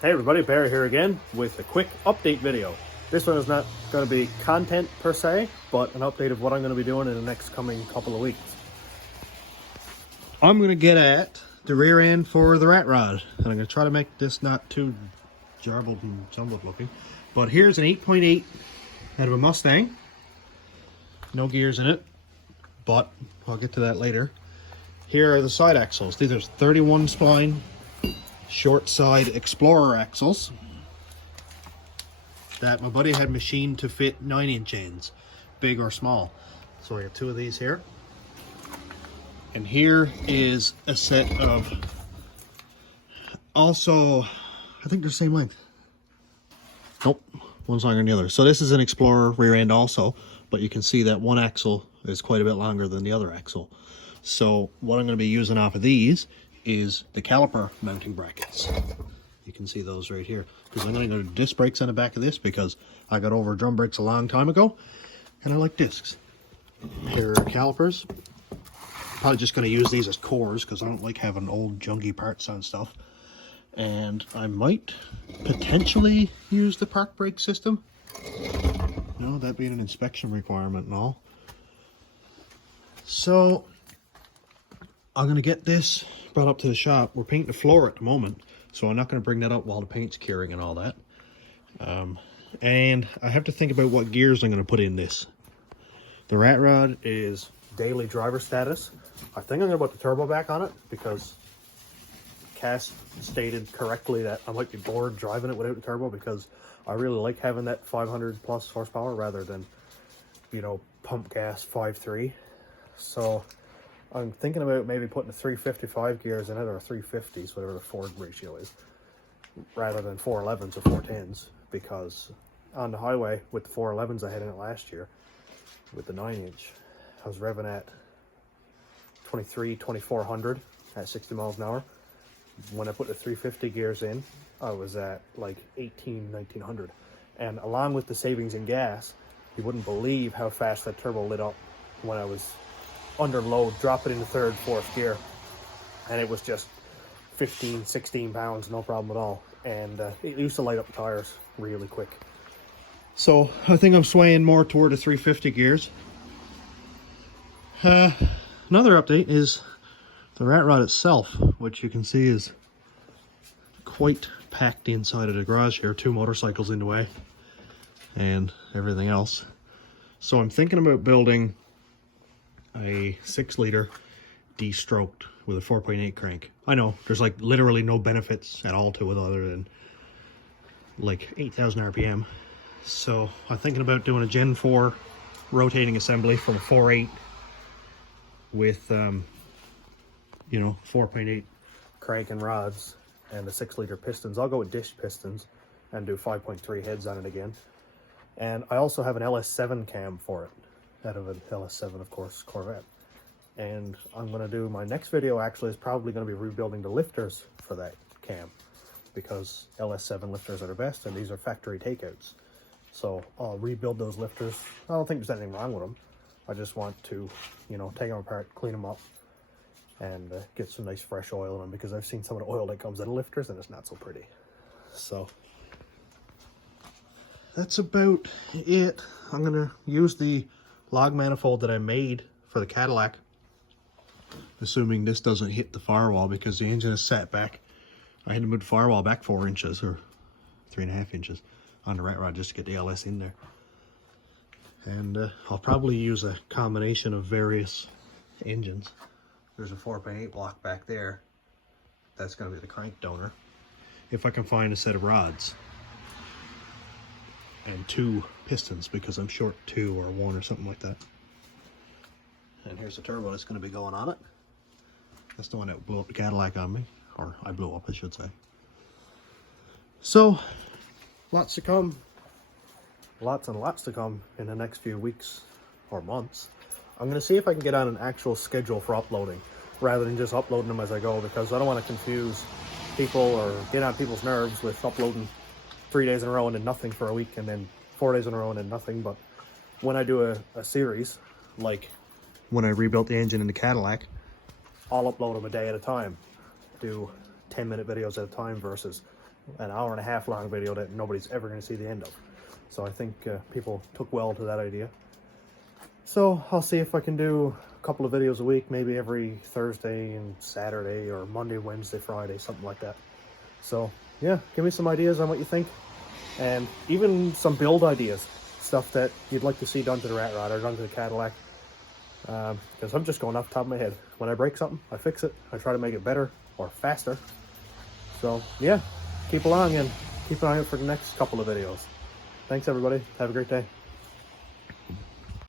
Hey everybody, Barry here again with a quick update video. This one is not going to be content per se, but an update of what I'm going to be doing in the next coming couple of weeks. I'm going to get at the rear end for the rat rod, and I'm going to try to make this not too jarbled and jumbled looking. But here's an 8.8 out of a Mustang. No gears in it, but I'll get to that later. Here are the side axles. These are 31 spline short side Explorer axles that my buddy had machined to fit 9-inch ends, big or small. So I got two of these here. And here is a set of, also, I think they're the same length. Nope, one's longer than the other. So this is an Explorer rear end also, but you can see that one axle is quite a bit longer than the other axle. So what I'm going to be using off of these is the caliper mounting brackets. You can see those right here, because I'm going to go disc brakes on the back of this because I got over drum brakes a long time ago and I like discs. Here are calipers. Probably just going to use these as cores because I don't like having old junky parts on stuff. And I might potentially use the park brake system. No, that being an inspection requirement and all. So I'm going to get this brought up to the shop. We're painting the floor at the moment, so I'm not going to bring that up while the paint's curing and all that. And I have to think about what gears I'm going to put in this. The rat rod is daily driver status. I think I'm going to put the turbo back on it because Cass stated correctly that I might be bored driving it without the turbo, because I really like having that 500 plus horsepower rather than, you know, pump gas 5.3. So I'm thinking about maybe putting a 355 gears in it, or 350s, whatever the Ford ratio is, rather than 411s or 410s, because on the highway with the 411s I had in it last year, with the 9-inch, I was revving at 2400 at 60 miles an hour. When I put the 350 gears in, I was at like 1900. And along with the savings in gas, you wouldn't believe how fast that turbo lit up when I was under load, drop it into third, fourth gear, and it was just 15, 16 pounds, no problem at all. And it used to light up the tires really quick. So I think I'm swaying more toward the 350 gears. Another update is the rat rod itself, which you can see is quite packed inside of the garage here. 2 motorcycles in the way and everything else. So I'm thinking about building a 6-liter de-stroked with a 4.8 crank. I know there's like literally no benefits at all to it other than like 8,000 RPM. So I'm thinking about doing a Gen 4 rotating assembly from a 4.8 with you know, 4.8 crank and rods and the 6-liter pistons. I'll go with dish pistons and do 5.3 heads on it again. And I also have an LS7 cam for it, out of an LS7, of course, Corvette. And I'm going to do, my next video actually is probably going to be rebuilding the lifters for that cam, because LS7 lifters are the best and these are factory takeouts. So I'll rebuild those lifters. I don't think there's anything wrong with them. I just want to, you know, take them apart, clean them up, and get some nice fresh oil in them, because I've seen some of the oil that comes out of lifters and it's not so pretty. So that's about it. I'm going to use the log manifold that I made for the Cadillac, assuming this doesn't hit the firewall, because the engine is set back. I had to move the firewall back 4 inches or 3.5 inches on the rat rod just to get the LS in there. And I'll probably use a combination of various engines. There's a 4.8 block back there. That's going to be the crank donor. If I can find a set of rods and 2 pistons, because I'm short 2 or 1 or something like that. And here's the turbo that's going to be going on it. That's the one that blew up the Cadillac on me, or I blew up, I should say. So lots to come, lots and lots to come in the next few weeks or months. I'm going to see if I can get on an actual schedule for uploading rather than just uploading them as I go, because I don't want to confuse people or get on people's nerves with uploading 3 days in a row and then nothing for a week, and then 4 days in a row and then nothing. But when I do a series, like when I rebuilt the engine in the Cadillac, I'll upload them a day at a time. Do 10-minute videos at a time versus an hour-and-a-half long video that nobody's ever going to see the end of. So I think people took well to that idea. So I'll see if I can do a couple of videos a week, maybe every Thursday and Saturday, or Monday, Wednesday, Friday, something like that. So yeah, give me some ideas on what you think, and even some build ideas, stuff that you'd like to see done to the Rat Rod or done to the Cadillac. Because I'm just going off the top of my head. When I break something, I fix it. I try to make it better or faster. So yeah, keep along and keep an eye out for the next couple of videos. Thanks everybody. Have a great day.